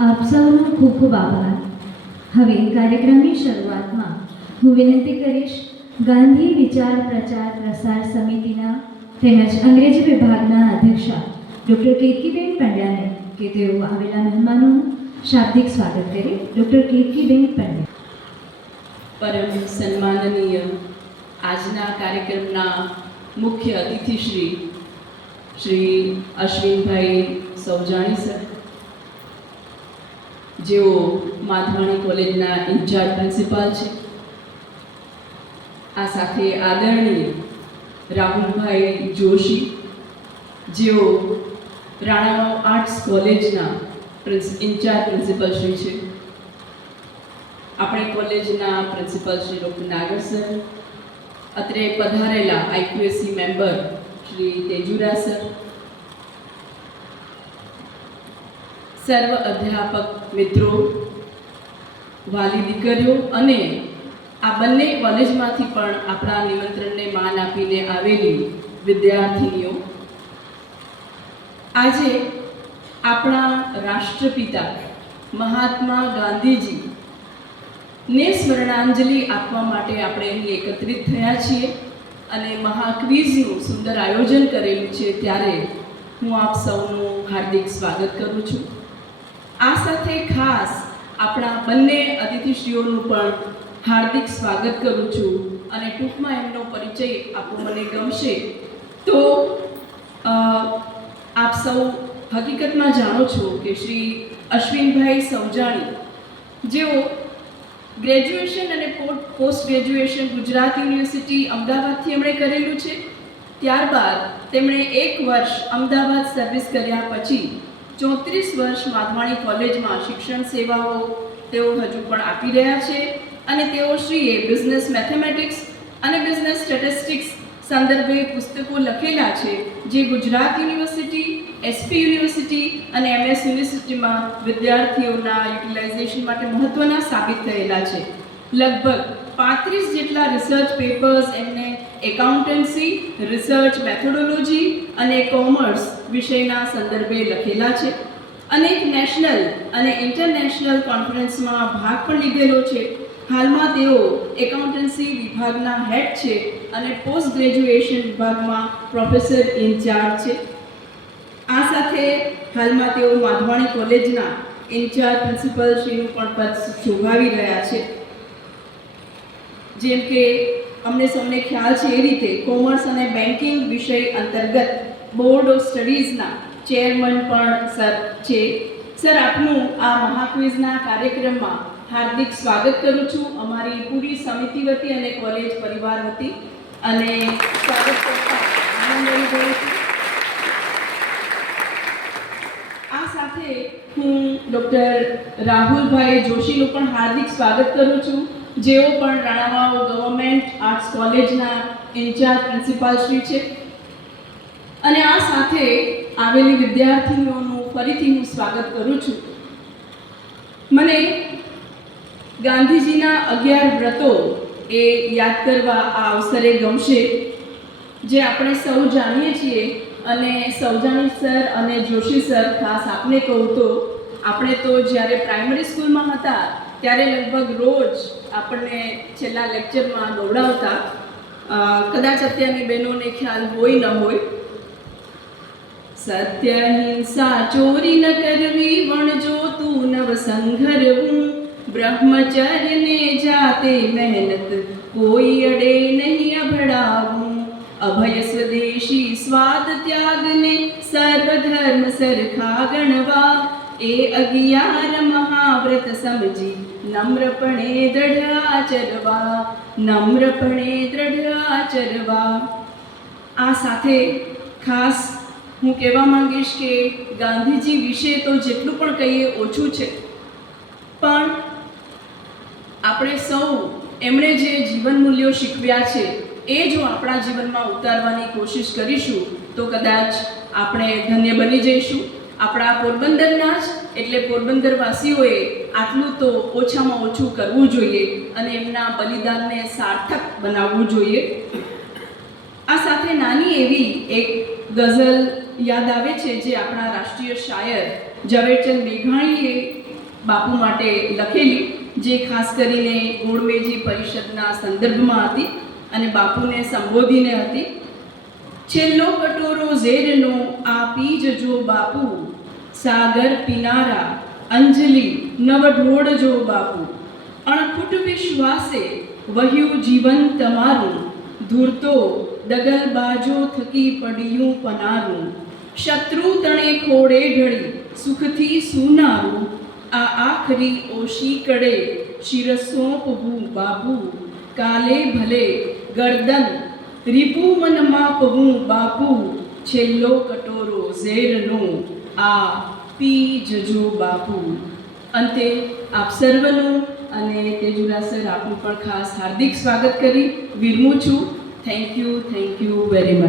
આપ સૌનો ખૂબ ખૂબ આભાર. હવે કાર્યક્રમની શરૂઆતમાં હું વિનંતી કરીશ ગાંધી વિચાર પ્રચાર પ્રસાર સમિતિના તેમજ અંગ્રેજી વિભાગના અધ્યક્ષા ડૉક્ટર કીર્તિબેન પંડ્યાને કે તેઓ આવેલા મહેમાનોનું શાબ્દિક સ્વાગત કરે. ડૉક્ટર કીર્તિબેન પંડ્યા. પરમ સન્માનનીય આજના કાર્યક્રમના મુખ્ય અતિથિ શ્રી અશ્વિનભાઈ સૌજાણી સર, જેઓ માધવાણી કોલેજના ઇન્ચાર્જ પ્રિન્સિપાલ છે. આ સાથે આદરણીય રાહુલભાઈ જોશી, જેઓ રાણાવાવ આર્ટ્સ કોલેજના ઇન્ચાર્જ પ્રિન્સિપલ શ્રી છે. આપણી કોલેજના પ્રિન્સિપલ શ્રી ડૉક્ટર નાગર સર, અત્રે પધારેલા આઈક્યુએસસી મેમ્બર શ્રી તેજુરા સર, સર્વ અધ્યાપક મિત્રો, વાલી દીકરીઓ અને આ બંને કોલેજમાંથી પણ આપણા નિમંત્રણને માન આપીને આવેલી વિદ્યાર્થીનીઓ, આજે આપણા રાષ્ટ્રપિતા મહાત્મા ગાંધીજી ને સ્મરણાંજલિ આપવા માટે આપણે અહીં એકત્રિત થયા છીએ અને મહાક્વિઝનું સુંદર આયોજન કરેલું છે, ત્યારે હું આપ સૌનું હાર્દિક સ્વાગત કરું છું. આ સાથે ખાસ આપણા બંને અતિથિશ્રીઓનું પણ હાર્દિક સ્વાગત કરું છું અને ટૂંકમાં એમનો પરિચય આપવો મને ગમશે. તો આપ સૌ હકીકતમાં જાણો છો કે શ્રી અશ્વિનભાઈ સૌજાણી, જેઓ ગ્રેજ્યુએશન અને પોસ્ટ ગ્રેજ્યુએશન ગુજરાત યુનિવર્સિટી અમદાવાદથી એમણે કરેલું છે. ત્યારબાદ તેમણે 1 વર્ષ અમદાવાદ સર્વિસ કર્યા પછી 34 વર્ષ માધવાણી કોલેજમાં શિક્ષણ સેવાઓ તેઓ હજુ પણ આપી રહ્યા છે અને તેઓ શ્રીએ બિઝનેસ મેથેમેટિક્સ અને બિઝનેસ સ્ટેટિસ્ટિક્સ સંદર્ભે પુસ્તકો લખેલા છે, જે ગુજરાત યુનિવર્સિટી, એસપી યુનિવર્સિટી અને એમએસ યુનિવર્સિટીમાં વિદ્યાર્થીઓના યુટિલાઇઝેશન માટે મહત્ત્વના સાબિત થયેલા છે. લગભગ 35 જેટલા રિસર્ચ પેપર્સ એમને એકાઉન્ટન્સી, રિસર્ચ મેથોડોલોજી અને કોમર્સ વિષયના સંદર્ભે લખેલા છે. અનેક નેશનલ અને ઇન્ટરનેશનલ કોન્ફરન્સમાં ભાગ પણ લીધેલો છે. હાલમાં તેઓ એકાઉન્ટન્સી વિભાગના હેડ છે અને પોસ્ટ ગ્રેજ્યુએશન વિભાગમાં પ્રોફેસર ઇન્ચાર્જ છે. આ સાથે હાલમાં તેઓ માધવાણી કોલેજના ઇન્ચાર્જ પ્રિન્સિપલ શ્રીનું પણ પદ શોભાવી રહ્યા છે. જેમ કે અમને સૌને ખ્યાલ છે એ રીતે કોમર્સ અને બેન્કિંગ વિષય અંતર્ગત બોર્ડ ઓફ સ્ટડીઝના ચેરમેન પણ સર છે. સર, આપનું આ મહાક્વિઝના કાર્યક્રમમાં હાર્દિક સ્વાગત કરું છું અમારી પૂરી સમિતિ વતી અને કોલેજ પરિવાર વતી, અને સ્વાગત કરતા આનંદ અનુભવું છું. આ સાથે હું ડૉક્ટર રાહુલભાઈ જોશીનું પણ હાર્દિક સ્વાગત કરું છું, જેઓ પણ રાણાવાવ ગવર્મેન્ટ આર્ટ્સ કોલેજના ઇન્ચાર્જ પ્રિન્સિપાલ શ્રી છે. અને આ સાથે આવેલી વિદ્યાર્થીનીઓનું ફરીથી હું સ્વાગત કરું છું. મને ગાંધીજીના 11 વ્રતો એ યાદ કરવા આ અવસરે ગમશે, જે આપણે સૌ જાણીએ છીએ. અને સૌજાણી સર અને જોશી સર, ખાસ આપને કહું તો આપણે તો જ્યારે પ્રાઇમરી સ્કૂલમાં હતા ત્યારે લગભગ રોજ આપણને છેલ્લા લેક્ચરમાં દોડાવતા. કદાચ અત્યારની બહેનોને ખ્યાલ હોય ન હોય. સત્ય હિંસા ચોરી ન કરવી, વણજો તું નવ સંઘરવું, બ્રહ્મચર્યને જાતે મહેનત કોઈ અડે નહીં અભડાવું, અભય સ્વદેશી સ્વાદ ત્યાગને સર્વધર્મ સરખા ગણવા, એ 11 મહાવ્રત સમજી નમ્રપણે દૃઢ આચરવા, નમ્રપણે દૃઢ આચરવા. આ સાથે ખાસ હું કહેવા માંગીશ કે ગાંધીજી વિશે તો જેટલું પણ કહીએ ઓછું છે, પણ આપણે સૌ એમણે જે જીવન મૂલ્યો શીખવ્યા છે એ જો આપણા જીવનમાં ઉતારવાની કોશિશ કરીશું તો કદાચ આપણે ધન્ય બની જઈશું. આપણા પોરબંદરના જ એટલે પોરબંદરવાસીઓએ આટલું તો ઓછામાં ઓછું કરવું જોઈએ અને એમના બલિદાનને સાર્થક બનાવવું જોઈએ. આ સાથે નાની એવી એક ગઝલ યાદ આવે છે, જે આપણા રાષ્ટ્રીય શાયર ઝવેરચંદ મેઘાણીએ બાપુ માટે લખેલી, જે ખાસ કરીને ગોળમેજી પરિષદના સંદર્ભમાં હતી અને બાપુને સંબોધીને હતી. છેલ્લો કટોરો ઝેરનો આ પી જજો બાપુ, સાગર પીનારા અંજલિ નવ ઢોળજો બાપુ. અણખૂટ વિશ્વાસે વહ્યું જીવન તમારું, ધૂળતો દગલબાજો થકી પડ્યું પનારું. શત્રુ તણે ખોડે ઢળી સુખથી સૂનારું, આ આખરી ઓશી કડે શિર સોંપવું બાપુ. કાલે ભલે ગરદન રીપુ મન માપવું બાપુ, છેલ્લો કટોરો ઝેરનો આ પી જજો બાપુ. અંતે આપ સર્વનું અને તેજુલા સર આપનું પણ ખાસ હાર્દિક સ્વાગત કરી વિરમું છું. Thank you very much.